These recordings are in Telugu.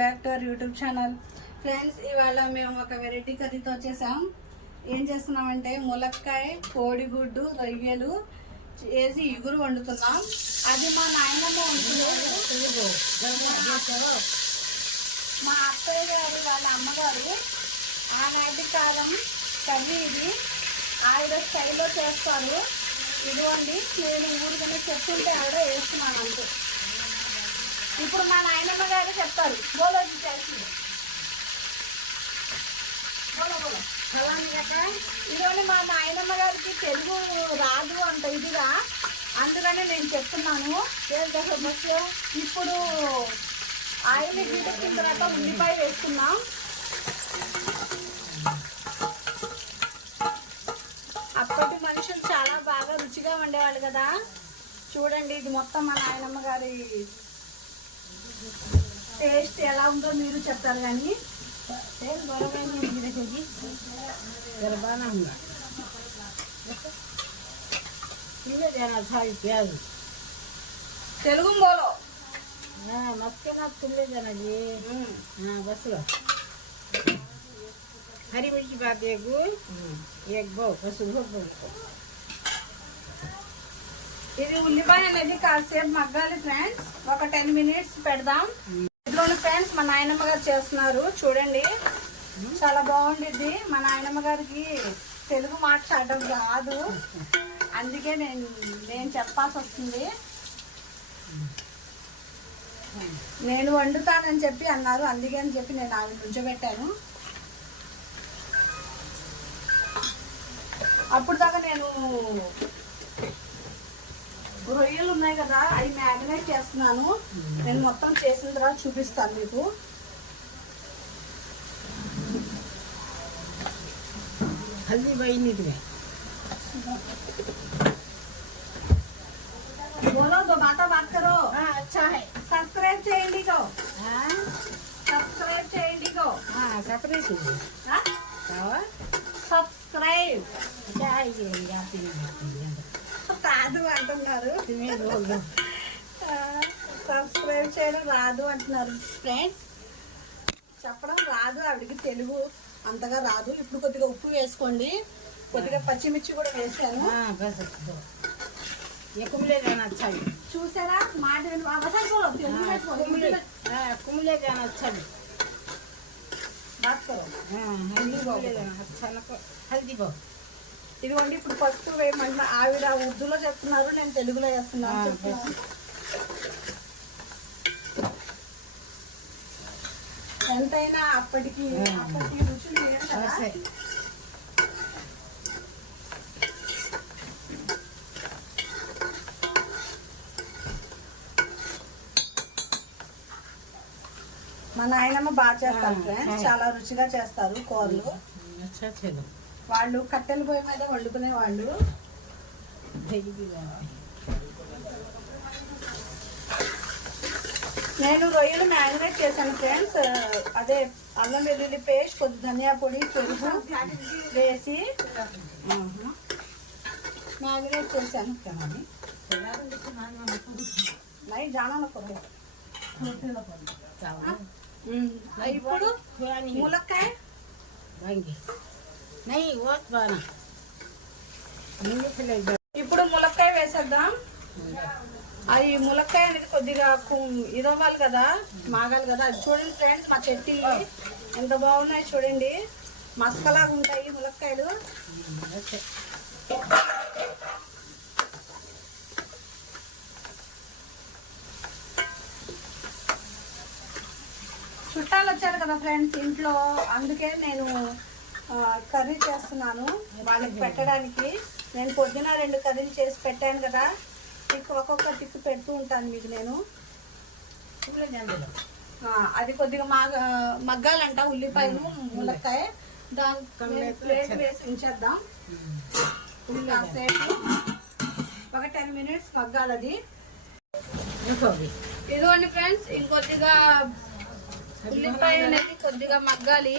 Back to our YouTube channel. Friends, ఇవాళ మేము ఒక వెరైటీ కర్రీతో వచ్చేసాం. ఏం చేస్తున్నామంటే ములక్కాయ, కోడిగుడ్డు, రొయ్యలు వేసి ఇగురు వండుతున్నాం. అది మా నాయనమ్మ వండుతున్నారు. మా అత్తయ్య గారు వాళ్ళ అమ్మగారు ఆనాటి కాలం కర్రీ ఇది. ఆవిడ స్టైల్లో చేస్తారు. ఇదిగోండి, నేను ఊరికనే చెప్తుంటే ఆవిడ వేస్తున్నాను అంతే. ఇప్పుడు మా నాయనమ్మ గారు చెప్తారు. బోలో చేస్తుంది ఇదిగోండి, మా నాయనమ్మ గారికి తెలుగు రాదు అంత ఇదిగా, అందుకనే నేను చెప్తున్నాను. ఇప్పుడు ఆయిల్ గీటెక్కిన తర్వాత ఉల్లిపాయ వేసుకున్నాం. అప్పటి మనుషులు చాలా బాగా రుచిగా ఉండేవాళ్ళు కదా. చూడండి, ఇది మొత్తం మా నాయనమ్మ గారి టేస్ట్ ఎలా ఉందో మీరు చెప్తారు. కానీ తెలుగు బోలో हरी मिर्ची बात एक बो ఇది ఉల్లిపాయ అనేది కాసేపు మగ్గాలి ఫ్రెండ్స్. ఒక 10 minutes పెడదాం. ఇందులోని ఫ్రెండ్స్ మా నాయనమ్మ గారు చేస్తున్నారు. చూడండి, చాలా బాగుండిద్ది. మా నాయనమ్మ గారికి తెలుగు మాట్లాడడం రాదు, అందుకే నేను చెప్పాల్సి వస్తుంది. నేను వండుతానని చెప్పి అన్నారు, అందుకే అని చెప్పి నేను ఆవిడ నుంచోబెట్టాను. అప్పుడు దాకా నేను రొయ్యలు ఉన్నాయి కదా, అవి మ్యారినేట్ చేస్తున్నాను. నేను మొత్తం చేసిన తర్వాత చూపిస్తాను మీకు. हल्दी बही बोलो, दो बात करो. अच्छा है. सब्सक्राइब చేయండి గో. సబ్స్క్రైబ్ చేయండి గో. సబ్స్క్రైబ్ కాదు అంటున్నారు. సబ్స్క్రైబ్ చేయడం రాదు అంటున్నారు ఫ్రెండ్స్. చెప్పడం రాదు ఆవిడకి, తెలుగు అంతగా రాదు. ఇప్పుడు కొద్దిగా ఉప్పు వేసుకోండి, కొద్దిగా పచ్చిమిర్చి కూడా వేసాను. చూసారా, మాట ఇదిగోండి. ఇప్పుడు పసుపు వేయమంటున్నా, ఆవిడ ఉర్దూలో చెప్తున్నారు, నేను తెలుగులో వేస్తున్నాను. ఎంతైనా అప్పటి రుచులు కదా. మా నాయనమ్మ బాగా చేస్తారు ఫ్రెండ్స్, చాలా రుచిగా చేస్తారు కూరలు. వాళ్ళు కట్టెల పొయ్యి మీద వండుకునే వాళ్ళు. నేను రొయ్యలు మ్యారినేట్ చేశాను ఫ్రెండ్స్. అదే అల్లం వెల్లుల్లి పేస్ట్, కొద్ది ధనియా పొడి, పెరుగు వేసి మ్యారినేట్ చేశాను. నై జానా ఇప్పుడు ములక్కాయ ఇప్పుడు ములక్కాయ వేసేద్దాం. అది ములక్కాయ అనేది కొద్దిగా ఇదవ్వాలి కదా, మాగాలి కదా. అది చూడండి ఫ్రెండ్స్, మా చెట్టు ఎంత బాగున్నాయి చూడండి, మస్కలాగా ఉంటాయి ములక్కాయలు. చుట్టాలు వచ్చారు కదా ఫ్రెండ్స్ ఇంట్లో, అందుకే నేను కర్రీ చేస్తున్నాను వాళ్ళకి పెట్టడానికి. నేను పొద్దున 2 కర్రీలు చేసి పెట్టాను కదా, ఒక్కొక్క టిక్కు పెడుతూ ఉంటాను మీకు నేను. అది కొద్దిగా మగ్గాలంట ఉల్లిపాయలు, ములక్కాయ. దాని ప్లేట్ వేసి ఉంచేద్దాం. కాసేపు ఒక 10 minutes మగ్గాలి అది. ఇదిగోండి ఫ్రెండ్స్, ఇంకొద్దిగా ఉల్లిపాయ అనేది కొద్దిగా మగ్గాలి.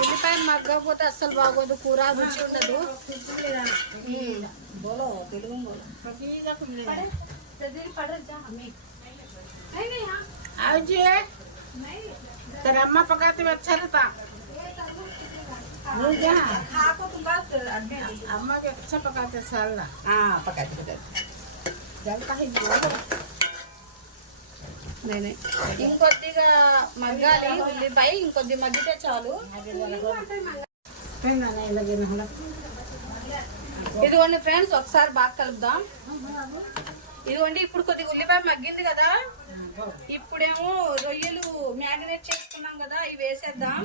ఉల్లిపాయ మగ్గకపోతే అస్సలు బాగోదు, కూర రుచి ఉండదు. बोलो तेलुगु बोलो पड़े जल्दी पड़ जा हमें नहीं नहीं हां आओ जी नहीं तेरे अम्मा पकाते हुए अच्छा रहता। नहीं क्या खाको तुम बात अड्डे अम्मा के अच्छा पकाते साला पकाते जलता ही నేనే ఇంకొద్దిగా మగ్గాలి ఉల్లిపాయ ఇంకొద్ది మగ్గితే చాలు. कहना नहीं लगे ना हमरा ఇదిగోండి ఫ్రెండ్స్ ఒకసారి బాగా కలుపుదాం. ఇదిగోండి ఇప్పుడు కొద్దిగా ఉల్లిపాయ మగ్గింది కదా, ఇప్పుడేమో రొయ్యలు మ్యారినేట్ చేసుకున్నాం కదా ఇవి వేసేద్దాం.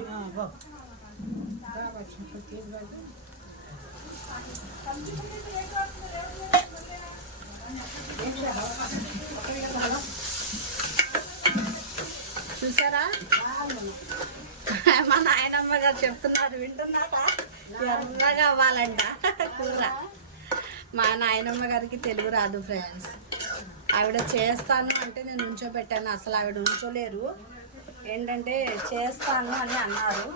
చూసారా మా నాయనమ్మ గారు చెప్తున్నారు, వింటున్నారా? ఎర్రగా అవ్వాలంట కూర. మా నాయనమ్మ గారికి తెలుగు రాదు ఫ్రెండ్స్. ఆవిడ చేస్తాను అంటే నేను ఉంచోబెట్టాను, అసలు ఆవిడ ఉంచోలేరు. ఏంటంటే చేస్తాను అని అన్నారు.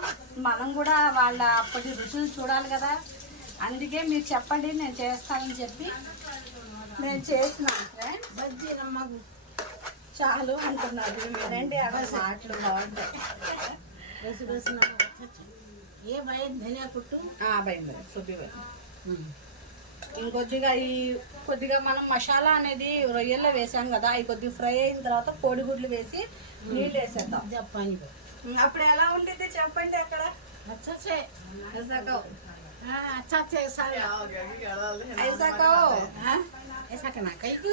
మనం కూడా వాళ్ళ అప్పటి రుచులు చూడాలి కదా, అందుకే మీరు చెప్పండి నేను చేస్తానని చెప్పి నేను చేస్తున్నాను ఫ్రెండ్స్. बज्जी नम्मा చాలు అంటున్నారు. వినండి అలా మాటలు బాగుంటాయి. बस बस नम्मा ये भाई धनिया कुट्टू భయం శుద్ధి ఇంకొద్దిగా కొద్దిగా మనం మసాలా అనేది రొయ్యల్లో వేసాం కదా, అవి కొద్దిగా ఫ్రై అయిన తర్వాత కోడిగుడ్లు వేసి నీళ్ళు వేసేద్దాం. जब पानी को అప్పుడు ఎలా ఉంటుంది చెప్పండి అక్కడ. अच्छा से ऐसा अच्छा से सारा कहो हाँ ऐसा करना कहीं को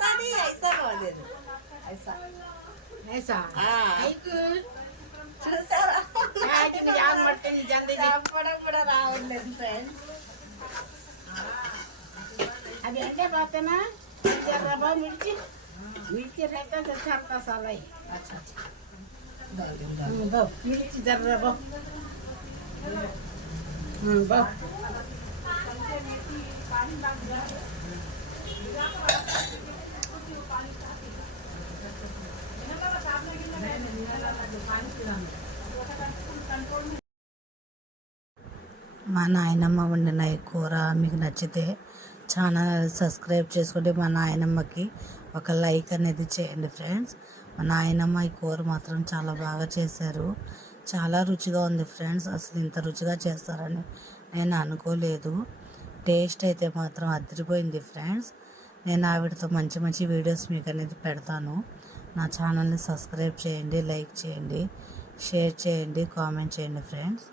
सॉरी ऐसा कहो दे दो ऐसा ऐसा हाँ। कहीं को చూసారా आज भी जान मरते नहीं जानते नहीं చెప్పడం కూడా రావట్లేదు ఫ్రెండ్స్. अभी अंडे पाते ना जरा बहुत मिर्ची रहता तो अच्छा साला ही अच्छा अच्छा बहुत मिर्ची जरा बहुत बहुत మా నాయనమ్మ వండిన ఈ కూర మీకు నచ్చితే ఛానల్ సబ్స్క్రైబ్ చేసుకోండి. మా నాయనమ్మకి ఒక లైక్ అనేది చేయండి ఫ్రెండ్స్. మా నాయనమ్మ ఈ కూర మాత్రం చాలా బాగా చేశారు, చాలా రుచిగా ఉంది ఫ్రెండ్స్. అసలు ఇంత రుచిగా చేస్తారని నేను అనుకోలేదు. టేస్ట్ అయితే మాత్రం అదిరిపోయింది ఫ్రెండ్స్. నేను ఆవిడతో మంచి మంచి వీడియోస్ మీకు అనేది పెడతాను. నా ఛానల్ని సబ్స్క్రైబ్ చేయండి, లైక్ చేయండి, షేర్ చేయండి, కామెంట్ చేయండి ఫ్రెండ్స్.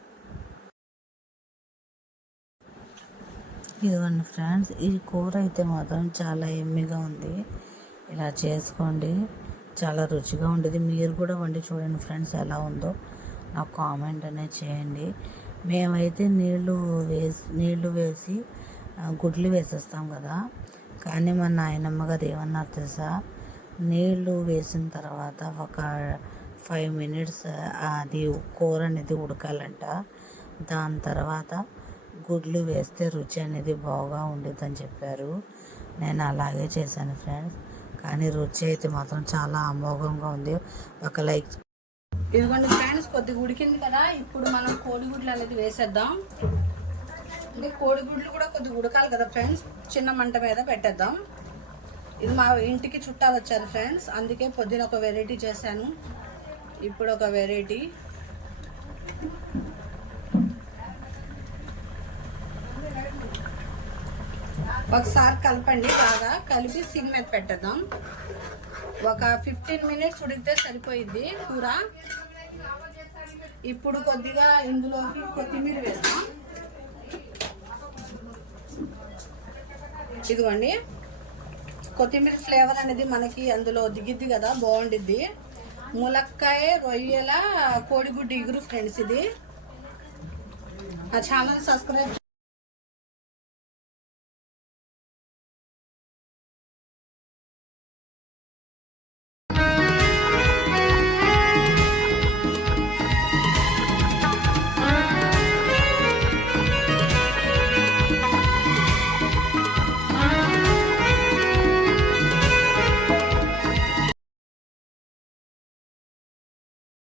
ఇదిగోండి ఫ్రెండ్స్, ఈ కూర అయితే మాత్రం చాలా ఎమ్మిగా ఉంది. ఇలా చేసుకోండి, చాలా రుచిగా ఉండేది. మీరు కూడా వండి చూడండి ఫ్రెండ్స్, ఎలా ఉందో నాకు కామెంట్ అనేది చేయండి. మేమైతే నీళ్ళు వేసి గుడ్లు వేసేస్తాం కదా, కానీ మా నాయనమ్మ గారు ఏమన్నారు తెలుసా, నీళ్ళు వేసిన తర్వాత ఒక 5 minutes అది కూర అనేది ఉడకాలంట. దాని తర్వాత గుడ్లు వేస్తే రుచి అనేది బాగా ఉండేదని చెప్పారు. నేను అలాగే చేశాను ఫ్రెండ్స్, కానీ రుచి అయితే మాత్రం చాలా అమోఘంగా ఉంది. ఒక లైక్. ఇదిగోండి ఫ్రెండ్స్, కొద్దిగా ఉడికింది కదా, ఇప్పుడు మనం కోడిగుడ్లు అనేది వేసేద్దాం. అంటే కోడిగుడ్లు కూడా కొద్దిగా ఉడకాలి కదా ఫ్రెండ్స్, చిన్న మంట మీద పెట్టేద్దాం. ఇది మా ఇంటికి చుట్టాలు వచ్చారు ఫ్రెండ్స్, అందుకే పొద్దున ఒక వెరైటీ చేశాను, ఇప్పుడు ఒక వెరైటీ. ఒకసారి కలపండి, బాగా కలిపి సిమ్ మీద పెట్టేద్దాం. ఒక 15 minutes ఉడికితే సరిపోయిద్ది కూర. ఇప్పుడు కొద్దిగా ఇందులోకి కొత్తిమీర వేస్తాం. ఇదిగోండి, కొత్తిమీర ఫ్లేవర్ అనేది మనకి అందులో దిగిద్ది కదా, బాగుండిద్ది. ములక్కాయ రొయ్యల కోడిగుడ్డు ఇగురు ఫ్రెండ్స్. ఇది నా ఛానల్ సబ్స్క్రైబ్